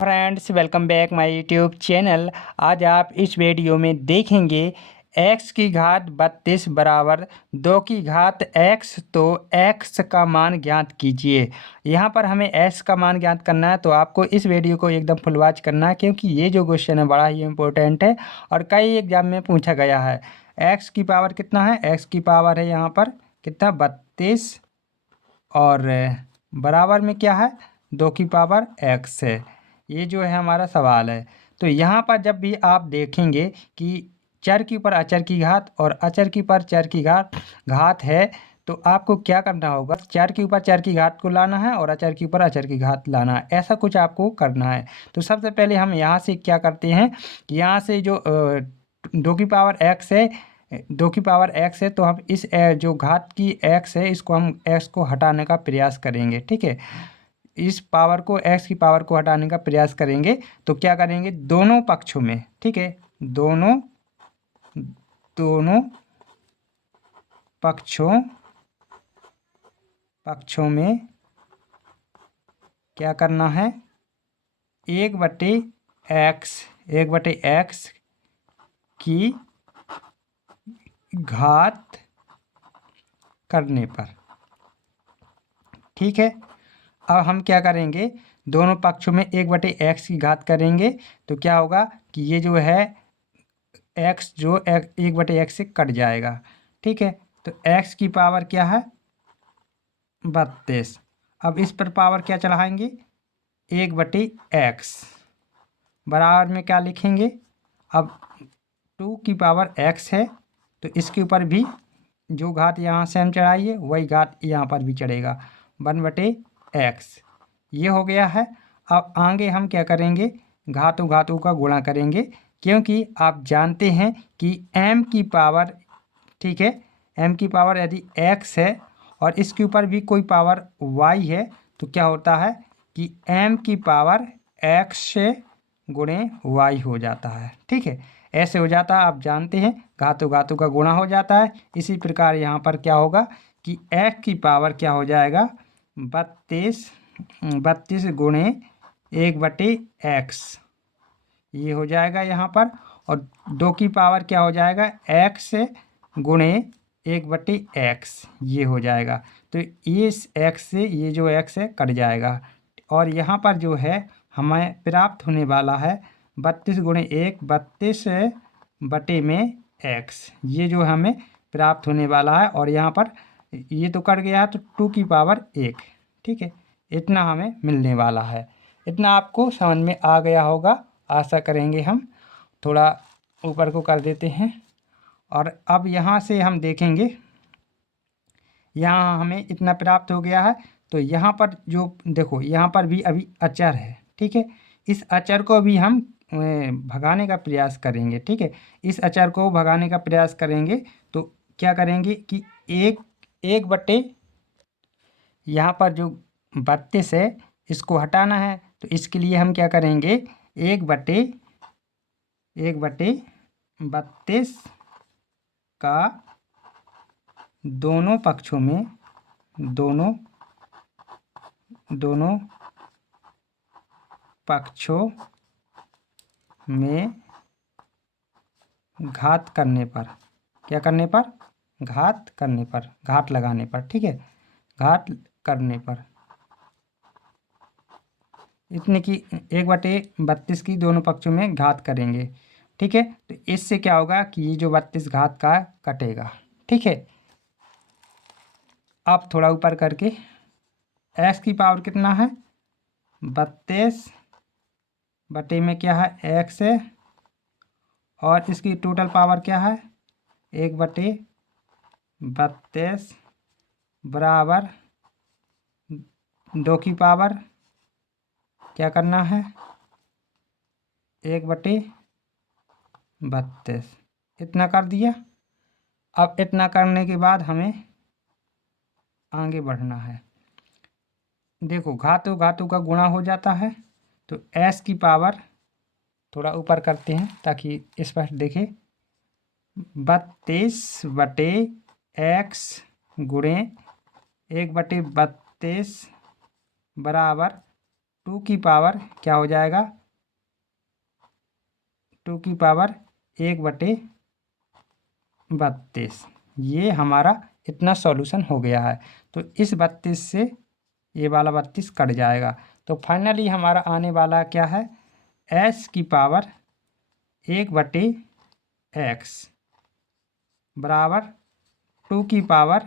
Friends, welcome back my YouTube channel. आज आप इस वीडियो में देखेंगे x की घात 32 बराबर 2 की घात x। तो x का मान ज्ञात कीजिए। यहाँ पर हमें x का मान ज्ञात करना है, तो आपको इस वीडियो को एकदम फुल वॉच करना है, क्योंकि ये जो क्वेश्चन है बड़ा ही इम्पोर्टेंट है और कई एग्जाम में पूछा गया है। x की पावर कितना है? x की पावर है यहाँ पर कितना, 32, और बराबर में क्या है, 2 की पावर x है। ये जो है हमारा सवाल है। तो यहाँ पर जब भी आप देखेंगे कि चर के ऊपर अचर की घात और अचर के ऊपर चर की घात है, तो आपको क्या करना होगा, चर के ऊपर चर की घात को लाना है और अचर के ऊपर अचर की घात लाना है। ऐसा कुछ आपको करना है। तो सबसे पहले हम यहाँ से क्या करते हैं कि यहाँ से जो 2 की पावर x है, 2 की पावर x है, तो हम इस जो घात की x है, इसको हम x को हटाने का प्रयास करेंगे। ठीक है, इस पावर को, x की पावर को हटाने का प्रयास करेंगे। तो क्या करेंगे, दोनों पक्षों में, ठीक है, दोनों पक्षों में क्या करना है, 1/x की घात करने पर। ठीक है, अब हम क्या करेंगे, दोनों पक्षों में 1/x की घात करेंगे, तो क्या होगा कि ये जो है x जो 1/x से कट जाएगा। ठीक है, तो x की पावर क्या है, 32। अब इस पर पावर क्या चढ़ाएंगे, 1/x बराबर में क्या लिखेंगे, अब 2 की पावर x है, तो इसके ऊपर भी जो घात यहाँ से हम चढ़ाइए वही घात यहाँ पर भी चढ़ेगा, 1/x। ये हो गया है। अब आगे हम क्या करेंगे, घातों घातों का गुणा करेंगे, क्योंकि आप जानते हैं कि m की पावर, ठीक है, m की पावर यदि x है और इसके ऊपर भी कोई पावर y है, तो क्या होता है कि m की पावर x से गुणे y हो जाता है। ठीक है, ऐसे हो जाता है, आप जानते हैं घातों घातों का गुणा हो जाता है। इसी प्रकार यहाँ पर क्या होगा कि x की पावर क्या हो जाएगा, 32 गुणे 1/x, ये हो जाएगा यहाँ पर। और 2 की पावर क्या हो जाएगा, x गुणे 1/x, ये हो जाएगा। तो इस x से ये जो x है कट जाएगा, और यहाँ पर जो है हमें प्राप्त होने वाला है 32 गुणे 1, 32 बटे में x, ये जो हमें प्राप्त होने वाला है। और यहाँ पर ये तो कट गया, तो 2 की पावर 1। ठीक है, इतना हमें मिलने वाला है। इतना आपको समझ में आ गया होगा, आशा करेंगे हम। थोड़ा ऊपर को कर देते हैं, और अब यहाँ से हम देखेंगे, यहाँ हमें इतना प्राप्त हो गया है। तो यहाँ पर जो देखो, यहाँ पर भी अभी अचर है। ठीक है, इस अचर को भी हम भगाने का प्रयास करेंगे। ठीक है, इस अचर को भगाने का प्रयास करेंगे, तो क्या करेंगे कि एक बटे यहाँ पर जो 32 है, इसको हटाना है। तो इसके लिए हम क्या करेंगे, 1/32 का दोनों पक्षों में घात करने पर, क्या करने पर, घात लगाने पर। ठीक है, घात करने पर इतने की 1/32 की दोनों पक्षों में घात करेंगे। ठीक है, तो इससे क्या होगा कि ये जो 32 घात का कटेगा। ठीक है, अब थोड़ा ऊपर करके x की पावर कितना है, 32 बटे में क्या है, x है, और इसकी टोटल पावर क्या है, 1/32 बराबर 2 की पावर क्या करना है, 1/32, इतना कर दिया। अब इतना करने के बाद हमें आगे बढ़ना है। देखो, घातों घातों का गुणा हो जाता है, तो s की पावर थोड़ा ऊपर करते हैं ताकि स्पष्ट दिखे, 32/x गुणे 1/32 बराबर 2 की पावर क्या हो जाएगा, 2 की पावर 1/32। ये हमारा इतना सॉल्यूशन हो गया है। तो इस 32 से ये वाला 32 कट जाएगा। तो फाइनली हमारा आने वाला क्या है, s की पावर 1/x बराबर 2 की पावर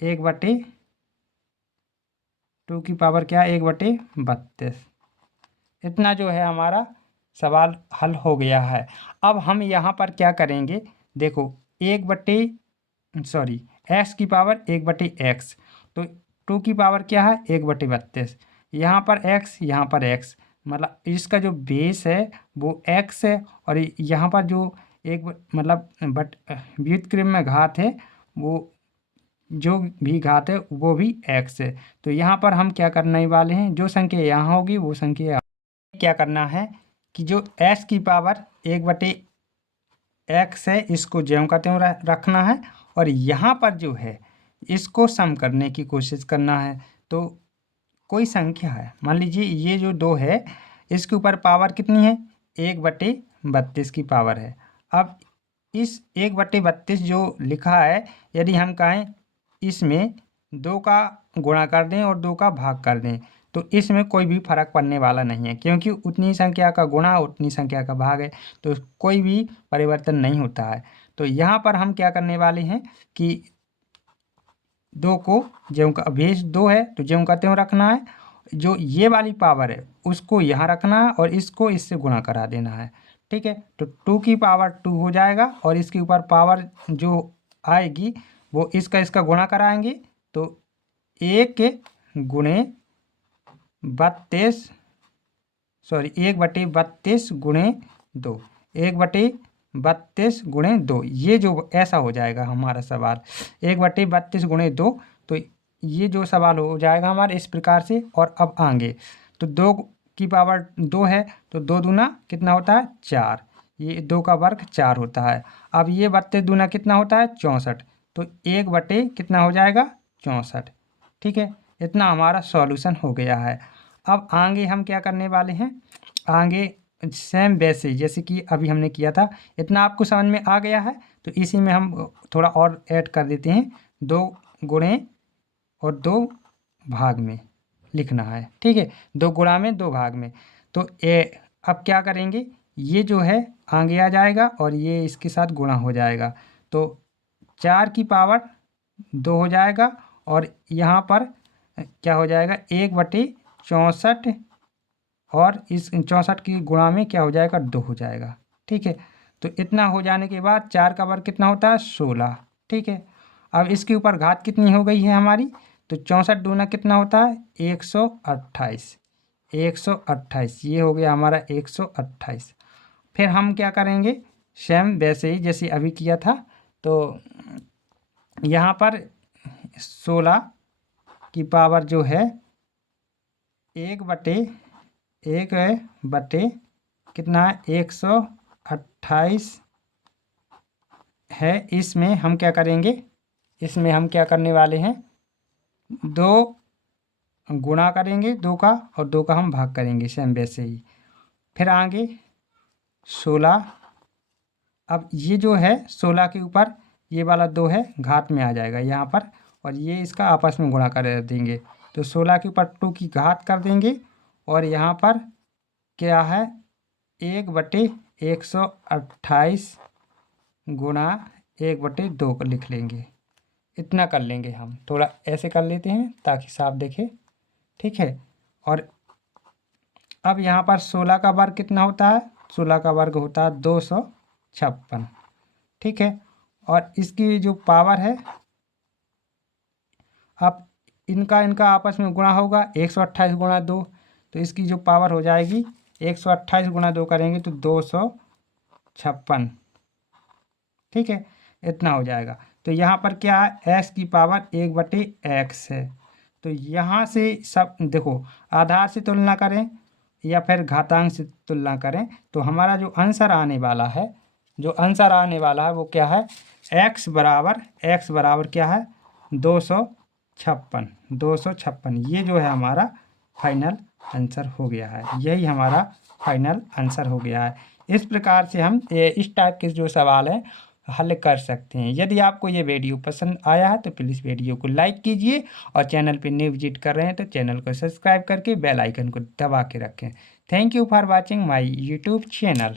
1/32। इतना जो है हमारा सवाल हल हो गया है। अब हम यहाँ पर क्या करेंगे, देखो एक्स की पावर 1/x, तो 2 की पावर क्या है 1/32। यहाँ पर x, यहाँ पर x, मतलब इसका जो बेस है वो x है, और यहाँ पर जो मतलब व्युत्क्रम में घात है वो जो भी घात है वो भी x है। तो यहाँ पर हम क्या करने वाले हैं, जो संख्या यहाँ होगी वो संख्या क्या करना है कि जो s की पावर 1/x है इसको ज्यों का त्यों रखना है, और यहाँ पर जो है इसको सम करने की कोशिश करना है। तो कोई संख्या है, मान लीजिए ये जो 2 है इसके ऊपर पावर कितनी है, 1/32 की पावर है। अब इस 1/32 जो लिखा है, यदि हम कहें इसमें 2 का गुणा कर दें और 2 का भाग कर दें तो इसमें कोई भी फर्क पड़ने वाला नहीं है, क्योंकि उतनी संख्या का गुणा उतनी संख्या का भाग है, तो कोई भी परिवर्तन नहीं होता है। तो यहाँ पर हम क्या करने वाले हैं कि 2 को ज्यों का बेस 2 है तो ज्यों का त्यों रखना है, जो ये वाली पावर है उसको यहाँ रखना है और इसको इससे गुणा करा देना है। ठीक है, तो 2 की पावर 2 हो जाएगा, और इसके ऊपर पावर जो आएगी वो इसका गुणा कराएंगे, तो 1/32 गुणे 2, 1/32 गुणे 2, ये जो ऐसा हो जाएगा हमारा सवाल 1/32 गुणे 2। तो ये जो सवाल हो जाएगा हमारे इस प्रकार से। और अब आगे तो 2 की पावर 2 है तो 2 दूना कितना होता है 4, ये 2 का वर्ग 4 होता है। अब ये 32 दूना कितना होता है 64, तो 1 बटे कितना हो जाएगा 64। ठीक है, इतना हमारा सॉल्यूशन हो गया है। अब आगे हम क्या करने वाले हैं, आगे सेम वैसे जैसे कि अभी हमने किया था, इतना आपको समझ में आ गया है। तो इसी में हम थोड़ा और ऐड कर देते हैं, 2 गुणे और 2 भाग में लिखना है। ठीक है, 2 गुणा में 2 भाग में। तो अब क्या करेंगे, ये जो है आगे आ जाएगा और ये इसके साथ गुणा हो जाएगा, तो 4 की पावर 2 हो जाएगा, और यहाँ पर क्या हो जाएगा 1/64, और इस 64 की गुणा में क्या हो जाएगा 2 हो जाएगा। ठीक है, तो इतना हो जाने के बाद 4 का वर्ग कितना होता है 16। ठीक है, अब इसके ऊपर घात कितनी हो गई है हमारी, तो 64 दूना कितना होता है 128, 128 ये हो गया हमारा 128। फिर हम क्या करेंगे, सेम वैसे ही जैसे अभी किया था, तो यहाँ पर 16 की पावर जो है 1/1 कितना है 128 है। इसमें हम क्या करेंगे, इसमें हम क्या करने वाले हैं, 2 गुणा करेंगे 2 का, और 2 का हम भाग करेंगे सेम वैसे ही। फिर आगे 16, अब ये जो है 16 के ऊपर ये वाला 2 है घात में आ जाएगा यहाँ पर, और ये इसका आपस में गुणा कर देंगे, तो 16 के ऊपर 2 की घात कर देंगे, और यहाँ पर क्या है 1/128 गुणा 1/2 को लिख लेंगे। इतना कर लेंगे, हम थोड़ा ऐसे कर लेते हैं ताकि साफ दिखे। ठीक है, और अब यहाँ पर 16 का वर्ग कितना होता है, 16 का वर्ग होता है 256। ठीक है, और इसकी जो पावर है, अब इनका आपस में गुणा होगा 128 गुणा 2, तो इसकी जो पावर हो जाएगी 128 गुणा 2 करेंगे तो 256। ठीक है, इतना हो जाएगा। तो यहाँ पर क्या है, s की पावर 1/x है, तो यहाँ से सब देखो आधार से तुलना करें या फिर घातांक से तुलना करें, तो हमारा जो आंसर आने वाला है, वो क्या है, x बराबर क्या है 256, ये जो है हमारा फाइनल आंसर हो गया है। यही हमारा फाइनल आंसर हो गया है। इस प्रकार से हम इस टाइप के जो सवाल हैं हल कर सकते हैं। यदि आपको ये वीडियो पसंद आया है तो प्लीज़ वीडियो को लाइक कीजिए और चैनल पे न्यू विजिट कर रहे हैं तो चैनल को सब्सक्राइब करके बेल आइकन को दबा के रखें। Thank you for watching my YouTube channel.